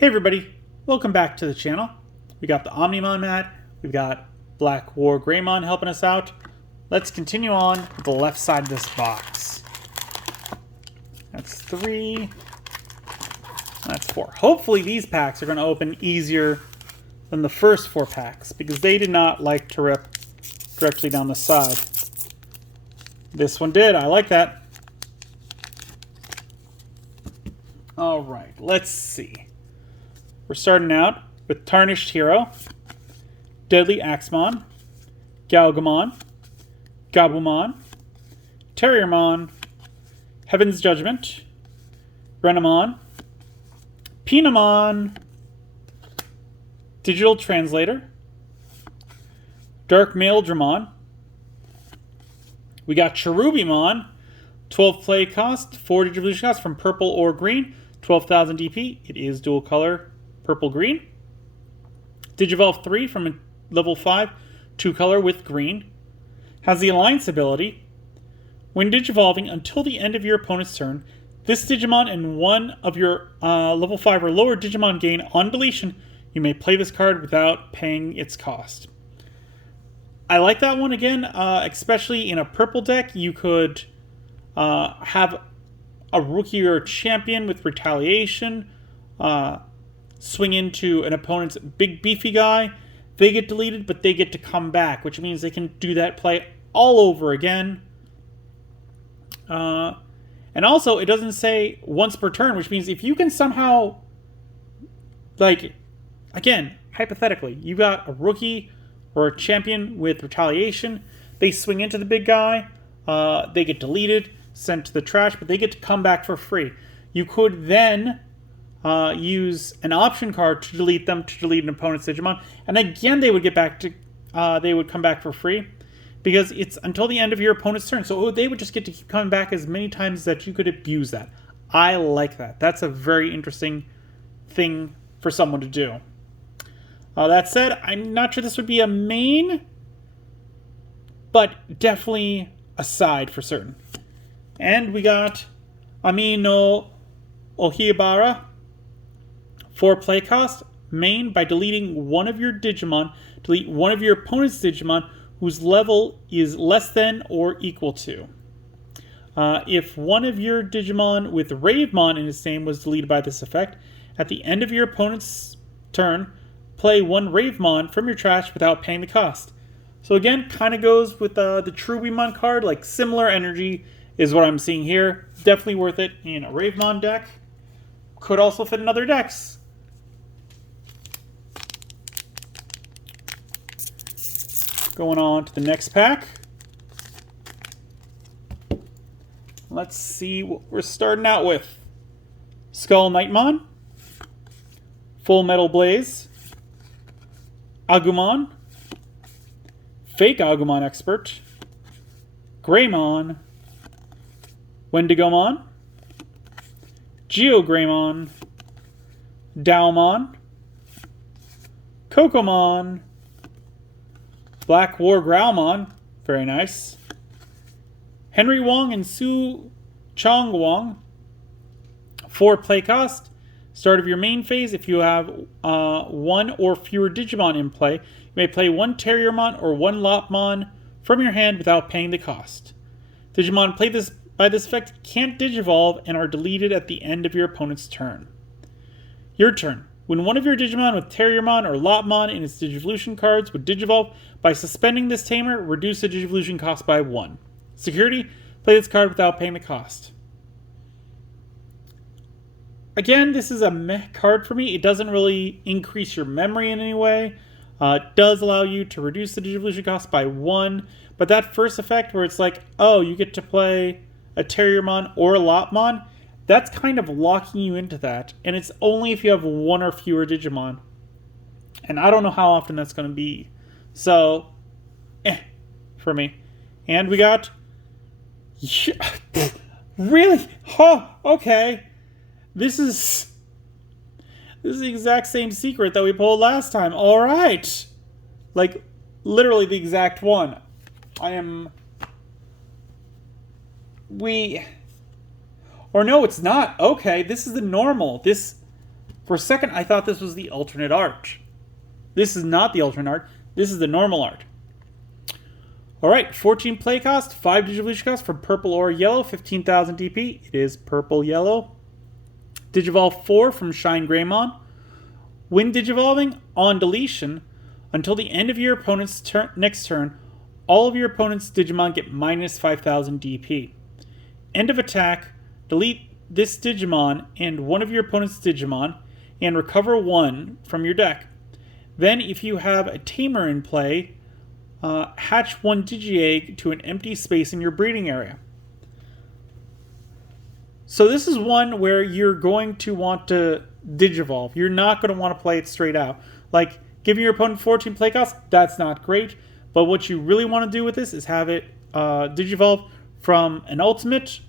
Hey everybody, welcome back to the channel. We got the Omnimon mat, we've got Black War Greymon helping us out. Let's continue on with the left side of this box. That's 3, that's 4. Hopefully these packs are going to open easier than the first 4 packs, because they did not like to rip directly down the side. This one did, I like that. Alright, let's see. We're starting out with Tarnished Hero, Deadly Axemon, Galgamon, Gabumon, Terriermon, Heaven's Judgment, Renamon, Pinamon, Digital Translator, Dark Maeldramon. We got Cherubimon, 12 play cost, 4 digivolution cost from purple or green, 12,000 DP. It is dual color. Purple-green. Digivolve 3 from level 5, 2 color with green. Has the Alliance ability. When digivolving until the end of your opponent's turn, this Digimon and one of your level 5 or lower Digimon gain on deletion. You may play this card without paying its cost. I like that one again, especially in a purple deck. You could have a rookie or champion with retaliation. Swing into an opponent's big beefy guy, they get deleted, but they get to come back, which means they can do that play all over again. And also, it doesn't say once per turn, which means if you can somehow, like, again, hypothetically, you got a rookie or a champion with retaliation, they swing into the big guy, they get deleted, sent to the trash, but they get to come back for free. You could then use an option card to delete them, to delete an opponent's Digimon, and again they would get back to they would come back for free, because it's until the end of your opponent's turn. So they would just get to keep coming back as many times that you could abuse that. I like that. That's a very interesting thing for someone to do. That said, I'm not sure this would be a main, but definitely a side for certain. And we got Amino Ohiabara. 4 play cost, main by deleting one of your Digimon, delete one of your opponent's Digimon whose level is less than or equal to. If one of your Digimon with Ravemon in its name was deleted by this effect, at the end of your opponent's turn, play one Ravemon from your trash without paying the cost. So again, kind of goes with the Cherubimon card, like similar energy is what I'm seeing here. Definitely worth it in a Ravemon deck. Could also fit in other decks. Going on to the next pack. Let's see what we're starting out with. Skull Knightmon, Full Metal Blaze, Agumon, Fake Agumon Expert, Greymon, Wendigomon, Geogreymon, Daomon, Kokomon, Black War Growlmon, very nice. Henry Wong and Su Chong Wong. 4 play cost. Start of your main phase, if you have 1 or fewer Digimon in play, you may play 1 Terriermon or 1 Lopmon from your hand without paying the cost. Digimon played by this effect can't digivolve and are deleted at the end of your opponent's turn. Your turn. When one of your Digimon with Terriermon or Lopmon in its Digivolution cards would digivolve, by suspending this tamer, reduce the Digivolution cost by 1. Security, play this card without paying the cost. Again, this is a meh card for me. It doesn't really increase your memory in any way. It does allow you to reduce the Digivolution cost by 1, but that first effect where it's like, oh, you get to play a Terriermon or a Lopmon, that's kind of locking you into that, and it's only if you have 1 or fewer Digimon. And I don't know how often that's going to be. So, for me. And we got... Really? Oh, okay. This is the exact same secret that we pulled last time. All right. Like, literally the exact one. Or no, it's not. Okay, this is the normal. This For a second, I thought this was the alternate art. This is not the alternate art. This is the normal art. Alright, 14 play cost, 5 Digivolution cost from purple or yellow, 15,000 DP. It is purple-yellow. Digivolve 4 from Shine Greymon. When Digivolving, on deletion, until the end of your opponent's next turn, all of your opponent's Digimon get minus 5,000 DP. End of attack, delete this Digimon and one of your opponent's Digimon, and recover 1 from your deck. Then, if you have a Tamer in play, hatch 1 Digi-Egg to an empty space in your breeding area. So this is one where you're going to want to Digivolve. You're not going to want to play it straight out. Like, giving your opponent 14 play cost, that's not great. But what you really want to do with this is have it Digivolve from an ultimate,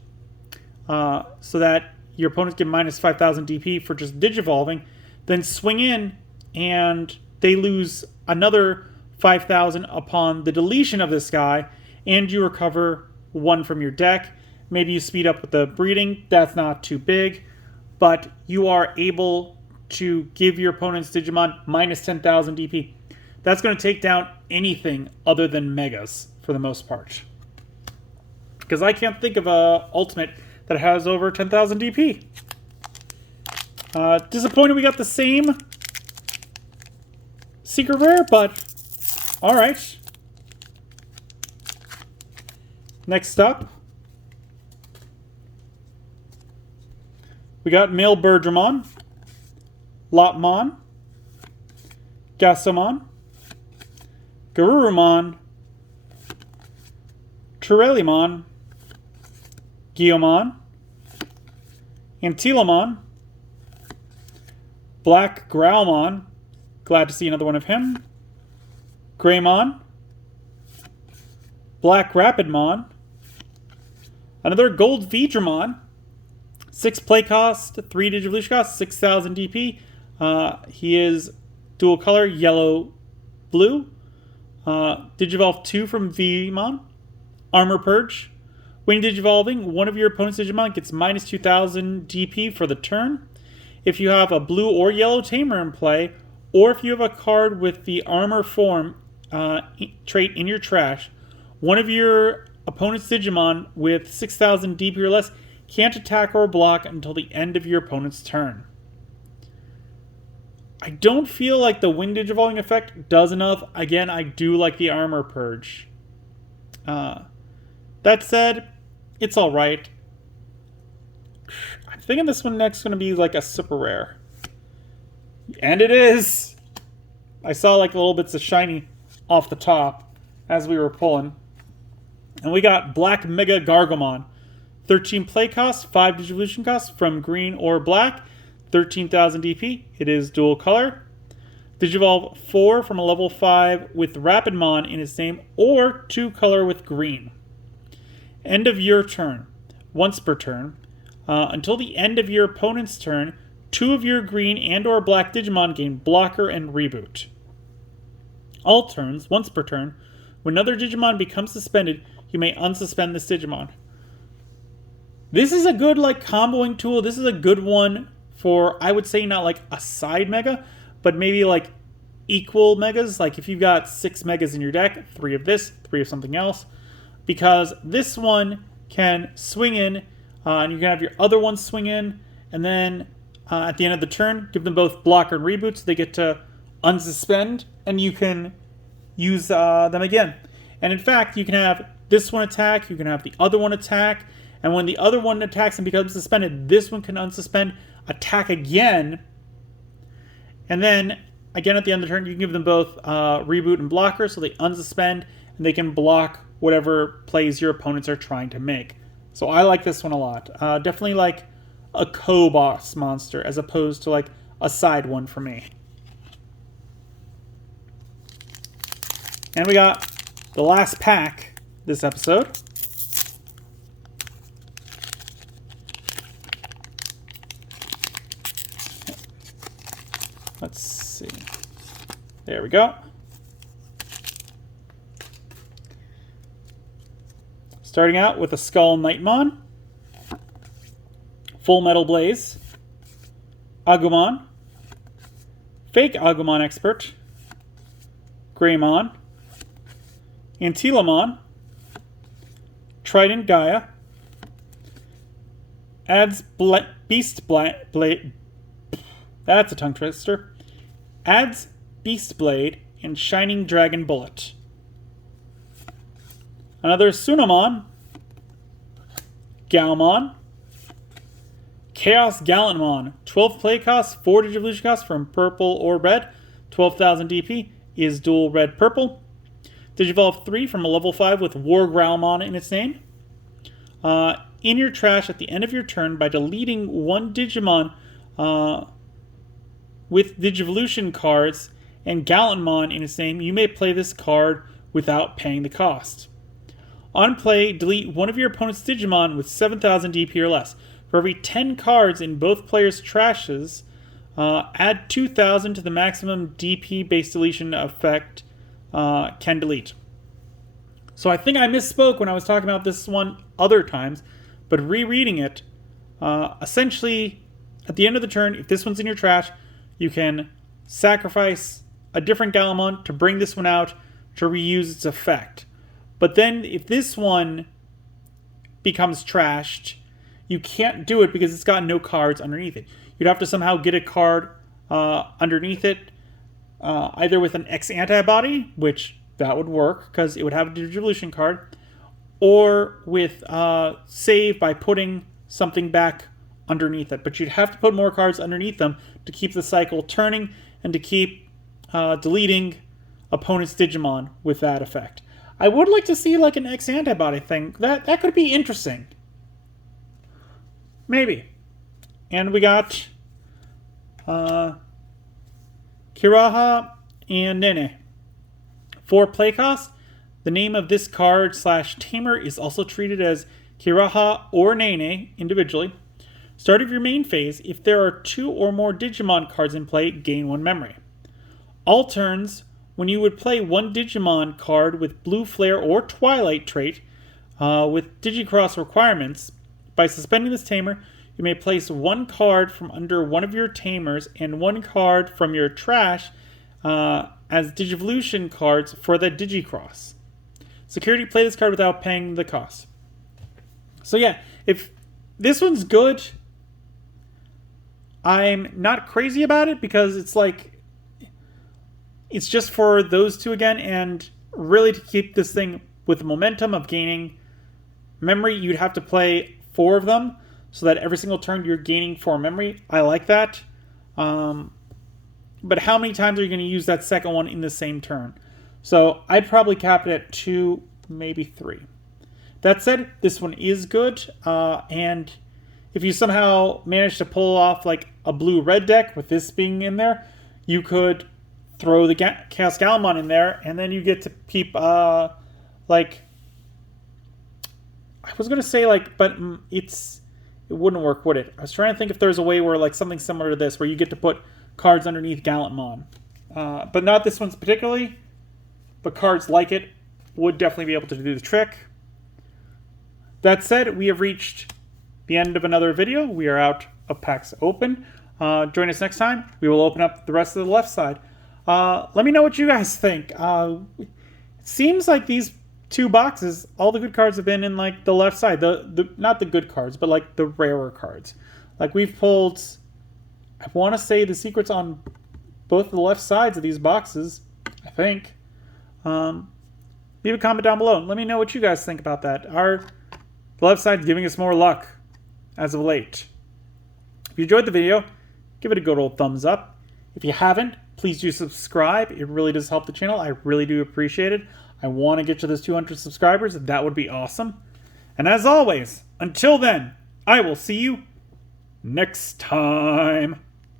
so that your opponents get minus 5,000 DP for just Digivolving, then swing in and they lose another 5,000 upon the deletion of this guy, and you recover 1 from your deck. Maybe you speed up with the breeding, that's not too big, but you are able to give your opponent's Digimon minus 10,000 DP. That's going to take down anything other than Megas for the most part. Because I can't think of a ultimate that has over 10,000 DP. Disappointed we got the same secret rare, but alright. Next up, we got Male Birdramon, Lopmon, Gasomon, Garurumon, Turellimon, Guillaumon, Antilamon, Black Growlmon, glad to see another one of him, Greymon, Black Rapidmon, another Gold Veedramon, 6 play cost, 3 Digivolution cost, 6,000 DP. He is dual color, yellow-blue. Digivolve 2 from Vmon. Armor Purge. When Digivolving, one of your opponent's Digimon gets minus 2,000 DP for the turn. If you have a blue or yellow Tamer in play, or if you have a card with the Armor Form trait in your trash, one of your opponent's Digimon with 6,000 DP or less can't attack or block until the end of your opponent's turn. I don't feel like the Wind Digivolving effect does enough. Again, I do like the Armor Purge. That said, it's alright. I'm thinking this one next is going to be like a super rare. And it is! I saw like little bits of shiny off the top as we were pulling. And we got Black Mega Gargomon. 13 play cost, 5 Digivolution cost from green or black, 13,000 DP. It is dual color. Digivolve 4 from a level 5 with Rapidmon in its name, or 2 color with green. End of your turn. Once per turn. Until the end of your opponent's turn, 2 of your green and or black Digimon gain blocker and reboot. All turns, once per turn, when another Digimon becomes suspended, you may unsuspend this Digimon. This is a good like comboing tool. This is a good one for, I would say, not like a side mega, but maybe like equal megas. Like if you've got 6 megas in your deck, 3 of this, 3 of something else. Because this one can swing in, and you can have your other one swing in, and then at the end of the turn, give them both blocker and reboot, so they get to unsuspend, and you can use them again. And in fact, you can have this one attack, you can have the other one attack, and when the other one attacks and becomes suspended, this one can unsuspend, attack again, and then again at the end of the turn, you can give them both reboot and blocker, so they unsuspend, and they can block whatever plays your opponents are trying to make. So I like this one a lot. Definitely like a co-boss monster as opposed to like a side one for me. And we got the last pack this episode. Let's see. There we go. Starting out with a Skull Nightmon, Full Metal Blaze, Agumon, Fake Agumon Expert, Greymon, Antilamon, Trident Gaia, Beast Blade, that's a tongue twister, Adds Beast Blade, and Shining Dragon Bullet. Another Sunamon, Galmon, Chaos Gallantmon, 12 play cost, 4 Digivolution cost from purple or red, 12,000 DP, is dual red purple. Digivolve 3 from a level 5 with War Growlmon in its name. In your trash at the end of your turn, by deleting one Digimon with Digivolution cards and Gallantmon in its name, you may play this card without paying the cost. On play, delete one of your opponent's Digimon with 7,000 DP or less. For every 10 cards in both players' trashes, add 2,000 to the maximum DP-based deletion effect can delete. So I think I misspoke when I was talking about this one other times, but rereading it, essentially, at the end of the turn, if this one's in your trash, you can sacrifice a different Gallimon to bring this one out to reuse its effect. But then if this one becomes trashed, you can't do it because it's got no cards underneath it. You'd have to somehow get a card underneath it, either with an X antibody, which that would work because it would have a Digivolution card, or with save by putting something back underneath it. But you'd have to put more cards underneath them to keep the cycle turning and to keep deleting opponent's Digimon with that effect. I would like to see like an X antibody thing. That could be interesting. Maybe. And we got Kiraha and Nene. For play cost, the name of this card / tamer is also treated as Kiraha or Nene individually. Start of your main phase, if there are 2 or more Digimon cards in play, gain 1 memory. All turns, when you would play one Digimon card with Blue Flare or Twilight trait with Digicross requirements, by suspending this tamer, you may place 1 card from under one of your tamers and 1 card from your trash as Digivolution cards for the Digicross. Security, play this card without paying the cost. So yeah, if this one's good, I'm not crazy about it because it's like, it's just for those 2 again, and really to keep this thing with the momentum of gaining memory, you'd have to play 4 of them so that every single turn you're gaining 4 memory. I like that. But how many times are you going to use that second one in the same turn? So I'd probably cap it at 2, maybe 3. That said, this one is good. And if you somehow manage to pull off like a blue-red deck with this being in there, you could throw the Chaos Gallimon in there, and then you get to keep, like, I was going to say, like, but it wouldn't work, would it? I was trying to think if there's a way where, like, something similar to this, where you get to put cards underneath Gallantmon. But not this one's particularly, but cards like it would definitely be able to do the trick. That said, we have reached the end of another video. We are out of packs open. Join us next time. We will open up the rest of the left side. Let me know what you guys think. It seems like these 2 boxes, all the good cards have been in like the left side. The not the good cards, but like the rarer cards. Like we've pulled, I want to say the secrets on both the left sides of these boxes, I think. Leave a comment down below and let me know what you guys think about that. Are the left side giving us more luck as of late? If you enjoyed the video, give it a good old thumbs up. If you haven't, please do subscribe. It really does help the channel. I really do appreciate it. I want to get to those 200 subscribers. That would be awesome. And as always, until then, I will see you next time.